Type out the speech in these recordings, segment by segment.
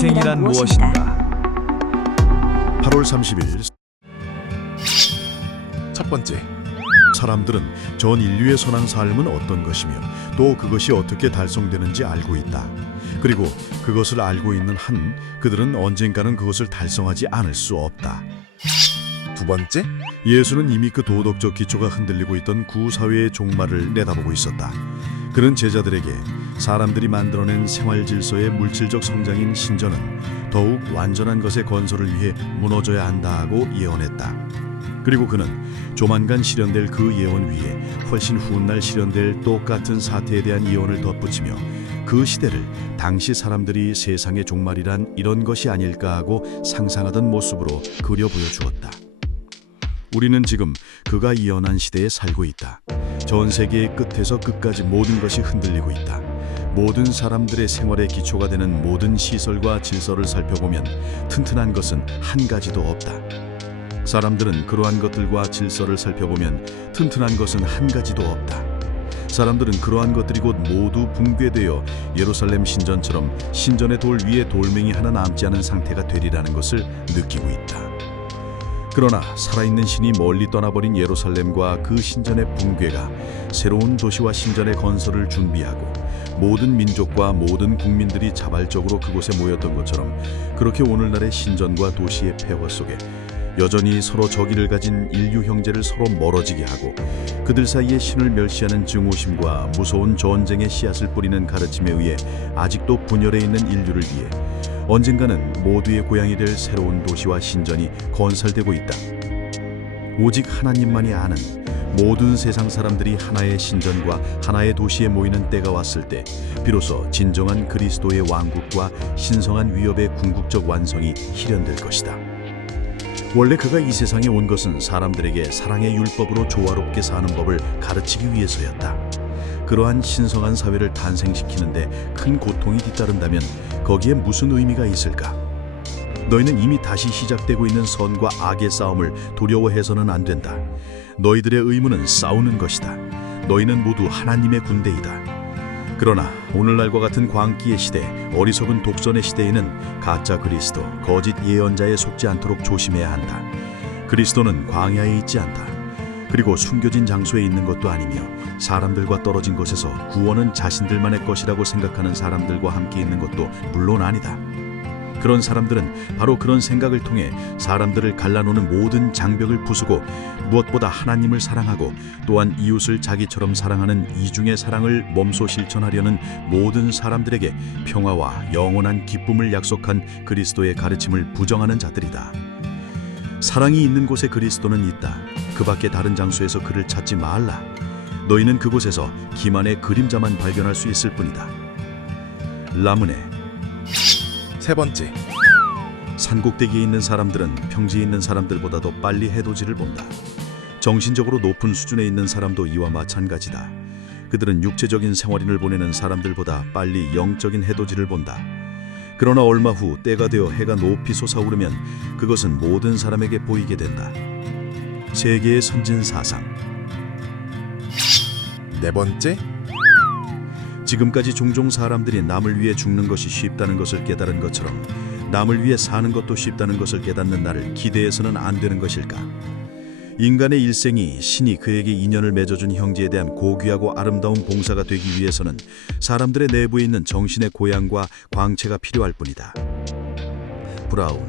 인생이란 무엇인가? 8월 30일 첫 번째, 사람들은 전 인류의 선한 삶은 어떤 것이며 또 그것이 어떻게 달성되는지 알고 있다. 그리고 그것을 알고 있는 한 그들은 언젠가는 그것을 달성하지 않을 수 없다. 두 번째, 예수는 이미 그 도덕적 기초가 흔들리고 있던 구사회의 종말을 내다보고 있었다. 그는 제자들에게 사람들이 만들어낸 생활 질서의 물질적 성장인 신전은 더욱 완전한 것의 건설을 위해 무너져야 한다고 예언했다. 그리고 그는 조만간 실현될 그 예언 위에 훨씬 훗날 실현될 똑같은 사태에 대한 예언을 덧붙이며 그 시대를 당시 사람들이 세상의 종말이란 이런 것이 아닐까 하고 상상하던 모습으로 그려 보여주었다. 우리는 지금 그가 예언한 시대에 살고 있다. 전 세계의 끝에서 끝까지 모든 것이 흔들리고 있다. 모든 사람들의 생활의 기초가 되는 모든 시설과 질서를 살펴보면 튼튼한 것은 한 가지도 없다. 사람들은 그러한 것들과 질서를 살펴보면 튼튼한 것은 한 가지도 없다. 사람들은 그러한 것들이 곧 모두 붕괴되어 예루살렘 신전처럼 신전의 돌 위에 돌멩이 하나 남지 않은 상태가 되리라는 것을 느끼고 있다. 그러나 살아있는 신이 멀리 떠나버린 예루살렘과 그 신전의 붕괴가 새로운 도시와 신전의 건설을 준비하고 모든 민족과 모든 국민들이 자발적으로 그곳에 모였던 것처럼 그렇게 오늘날의 신전과 도시의 폐허 속에 여전히 서로 적의를 가진 인류 형제를 서로 멀어지게 하고 그들 사이에 신을 멸시하는 증오심과 무서운 전쟁의 씨앗을 뿌리는 가르침에 의해 아직도 분열해 있는 인류를 위해 언젠가는 모두의 고향이 될 새로운 도시와 신전이 건설되고 있다. 오직 하나님만이 아는 모든 세상 사람들이 하나의 신전과 하나의 도시에 모이는 때가 왔을 때 비로소 진정한 그리스도의 왕국과 신성한 위협의 궁극적 완성이 실현될 것이다. 원래 그가 이 세상에 온 것은 사람들에게 사랑의 율법으로 조화롭게 사는 법을 가르치기 위해서였다. 그러한 신성한 사회를 탄생시키는데 큰 고통이 뒤따른다면 거기에 무슨 의미가 있을까? 너희는 이미 다시 시작되고 있는 선과 악의 싸움을 두려워해서는 안 된다. 너희들의 의무는 싸우는 것이다. 너희는 모두 하나님의 군대이다. 그러나 오늘날과 같은 광기의 시대, 어리석은 독선의 시대에는 가짜 그리스도, 거짓 예언자에 속지 않도록 조심해야 한다. 그리스도는 광야에 있지 않다. 그리고 숨겨진 장소에 있는 것도 아니며 사람들과 떨어진 곳에서 구원은 자신들만의 것이라고 생각하는 사람들과 함께 있는 것도 물론 아니다. 그런 사람들은 바로 그런 생각을 통해 사람들을 갈라놓는 모든 장벽을 부수고 무엇보다 하나님을 사랑하고 또한 이웃을 자기처럼 사랑하는 이중의 사랑을 몸소 실천하려는 모든 사람들에게 평화와 영원한 기쁨을 약속한 그리스도의 가르침을 부정하는 자들이다. 사랑이 있는 곳에 그리스도는 있다. 그 밖에 다른 장소에서 그를 찾지 말라. 너희는 그곳에서 기만의 그림자만 발견할 수 있을 뿐이다. 라므네. 세 번째, 산꼭대기에 있는 사람들은 평지에 있는 사람들보다도 빨리 해돋이를 본다. 정신적으로 높은 수준에 있는 사람도 이와 마찬가지다. 그들은 육체적인 생활인을 보내는 사람들보다 빨리 영적인 해돋이를 본다. 그러나 얼마 후 때가 되어 해가 높이 솟아오르면 그것은 모든 사람에게 보이게 된다. 세계의 선진 사상. 네 번째, 지금까지 종종 사람들이 남을 위해 죽는 것이 쉽다는 것을 깨달은 것처럼 남을 위해 사는 것도 쉽다는 것을 깨닫는 날을 기대해서는 안 되는 것일까? 인간의 일생이 신이 그에게 인연을 맺어준 형제에 대한 고귀하고 아름다운 봉사가 되기 위해서는 사람들의 내부에 있는 정신의 고향과 광채가 필요할 뿐이다. 브라운.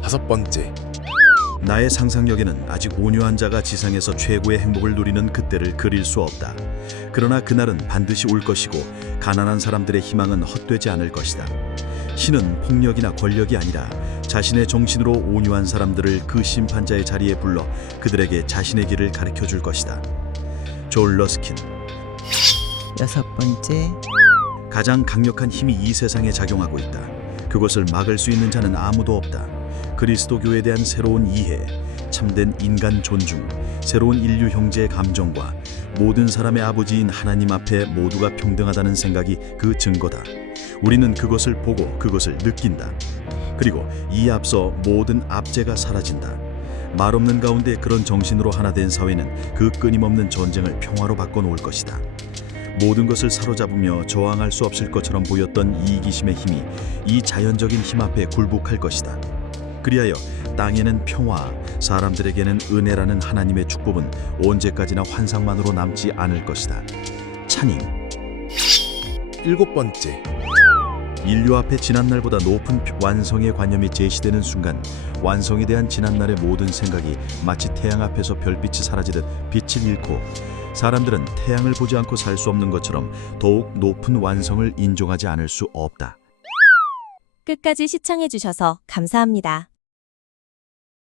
다섯 번째, 나의 상상력에는 아직 온유한 자가 지상에서 최고의 행복을 누리는 그때를 그릴 수 없다. 그러나 그날은 반드시 올 것이고 가난한 사람들의 희망은 헛되지 않을 것이다. 신은 폭력이나 권력이 아니라 자신의 정신으로 온유한 사람들을 그 심판자의 자리에 불러 그들에게 자신의 길을 가르쳐 줄 것이다. 존 러스킨. 여섯 번째, 가장 강력한 힘이 이 세상에 작용하고 있다. 그것을 막을 수 있는 자는 아무도 없다. 그리스도교에 대한 새로운 이해, 참된 인간 존중, 새로운 인류 형제의 감정과 모든 사람의 아버지인 하나님 앞에 모두가 평등하다는 생각이 그 증거다. 우리는 그것을 보고 그것을 느낀다. 그리고 이 앞서 모든 압제가 사라진다. 말없는 가운데 그런 정신으로 하나 된 사회는 그 끊임없는 전쟁을 평화로 바꿔놓을 것이다. 모든 것을 사로잡으며 저항할 수 없을 것처럼 보였던 이기심의 힘이 이 자연적인 힘 앞에 굴복할 것이다. 그리하여 땅에는 평화, 사람들에게는 은혜라는 하나님의 축복은 언제까지나 환상만으로 남지 않을 것이다. 찬잉. 7번째, 인류 앞에 지난날보다 높은 완성의 관념이 제시되는 순간 완성에 대한 지난날의 모든 생각이 마치 태양 앞에서 별빛이 사라지듯 빛을 잃고 사람들은 태양을 보지 않고 살 수 없는 것처럼 더욱 높은 완성을 인정하지 않을 수 없다. 끝까지 시청해주셔서 감사합니다.